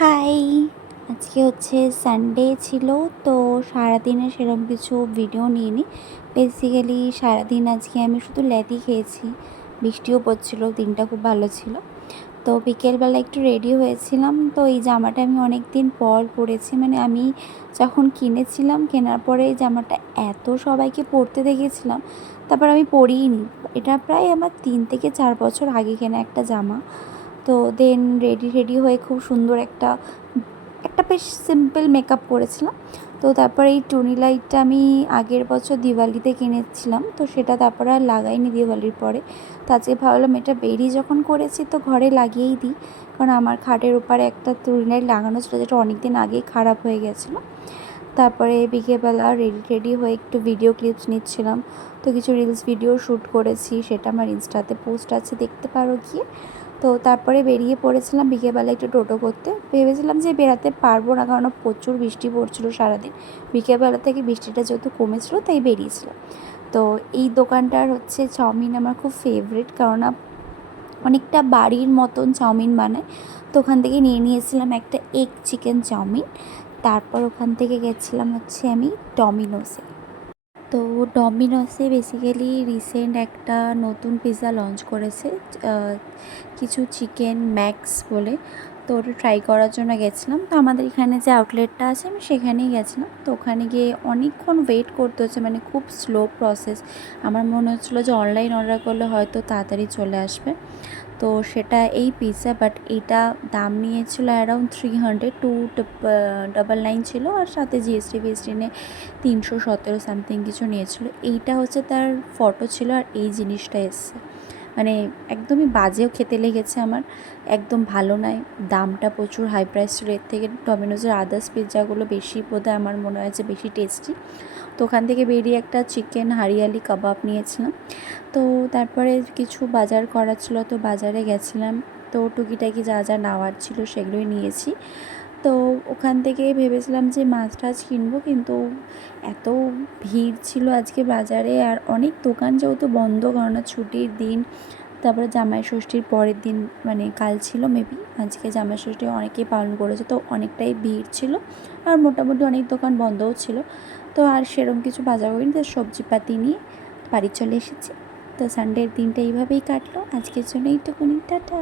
High! আজকে হচ্ছে Sunday ছিল, তো সারাদিনে সেরকম কিছু ভিডিও নিইনি। বেসিক্যালি সারাদিন আজকে আমি শুধু ল্যাদি খেয়েছি। বৃষ্টিও পড়ছিল, দিনটা খুব ভালো ছিল। তো বিকেলবেলা একটু রেডি হয়েছিলাম। তো এই জামাটা আমি অনেক দিন পর পরেছি। মানে আমি যখন কিনেছিলাম, কেনার পরে এই জামাটা এত সবাইকে পরতে দেখেছিলাম, তারপর আমি পরিইনি। এটা প্রায় আমার 3 থেকে 4 বছর আগে কেনা একটা জামা। তো দেন রেডি হয়ে খুব সুন্দর একটা একটা বেশ সিম্পল মেকআপ করেছিলাম। তো তারপরে এই টুনি লাইটটা আমি আগের বছর দিওয়ালিতে কিনেছিলাম, তো সেটা তারপরে আর লাগাইনি দিওয়ালির পরে। তো আজকে ভাবলাম এটা বেরি যখন করেছি তো ঘরে লাগিয়েই দিই, কারণ আমার খাটের ওপারে একটা টুনি লাইট লাগানো ছিল, যেটা অনেক দিন আগেই খারাপ হয়ে গেছিলো। তারপরে বিকেলবেলা রেডি হয়ে একটু ভিডিও ক্লিপস নিচ্ছিলাম। তো কিছু রিলস ভিডিও শ্যুট করেছি, সেটা আমার ইনস্টাতে পোস্ট আছে, দেখতে পারো গিয়ে। তো তারপরে বেরিয়ে পড়েছিলাম বিকেলবেলা একটু টোটো করতে। ভেবেছিলাম যে বেরাতে পারবো না, কারণ প্রচুর বৃষ্টি পড়ছিল সারাদিন। বিকেলবেলা থেকে বৃষ্টিটা যেহেতু কমেছিল তাই বেরিয়েছিলাম। তো এই দোকানটার হচ্ছে চাউমিন আমার খুব ফেভারিট, কারণ অনেকটা বাড়ির মতন চাউমিন বানায়। তো ওখান থেকে নিয়েছিলাম একটা এগ চিকেন চাউমিন। তারপর ওখান থেকে গেছিলাম হচ্ছে আমি ডমিনোসে। তো ডমিনোসে বেসিক্যালি রিসেন্ট একটা নতুন পিৎজা লঞ্চ করেছে, কিছু চিকেন ম্যাক্স বলে। তো ওটা ট্রাই করার জন্য গেছিলাম। তো আমাদের এখানে যে আউটলেটটা আছে আমি সেখানেই গেছিলাম। তো ওখানে গিয়ে অনেকক্ষণ ওয়েট করতে হচ্ছে, মানে খুব স্লো প্রসেস। আমার মনে হচ্ছিলো যে অনলাইন অর্ডার করলে হয়তো তাড়াতাড়ি চলে আসবে। তো সেটা এই পিৎজা, বাট এটা দাম নিয়েছিল অ্যারাউন্ড 300, 299 ছিল, আর সাথে জিএসটি ফিএসটি নিয়ে 317 সামথিং কিছু নিয়েছিল। এইটা হচ্ছে তার ফটো ছিল, আর এই জিনিসটা এসছে। মানে একদমই বাজেও খেতে লেগেছে আমার, একদম ভালো নয়। দামটা প্রচুর হাই প্রাইস রেট থেকে ডমিনোজের আদার্স পিৎজাগুলো বেশি বোধহয় আমার মনে হয় যে বেশি টেস্টি। তো ওখান থেকে বেরিয়ে একটা চিকেন হারিয়ালি কাবাব নিয়েছিলাম। তো তারপরে কিছু বাজার করার ছিল, তো বাজারে গেছিলাম। তো টুকিটাকি যা যা নেওয়ার ছিল সেগুলোই নিয়েছি। তো ওখান থেকে ভেবেছিলাম যে মাছ টাছ কিনবো, কিন্তু এত ভিড় ছিল আজকে বাজারে, আর অনেক দোকান যেহেতু বন্ধ, কারণ ছুটির দিন। তারপরে জামাই ষষ্ঠীর পরের দিন, মানে কাল ছিল মেবি, আজকে জামাই ষষ্ঠী অনেকেই পালন করেছে, তো অনেকটাই ভিড় ছিল, আর মোটামুটি অনেক দোকান বন্ধও ছিল। তো আর সেরকম কিছু বাজার করিনি, তো সবজিপাতি নিয়ে বাড়ি চলে এসেছি। তো সানডের দিনটা এইভাবেই কাটলো। আজকের জন্য এইটুকুনি, টাটা।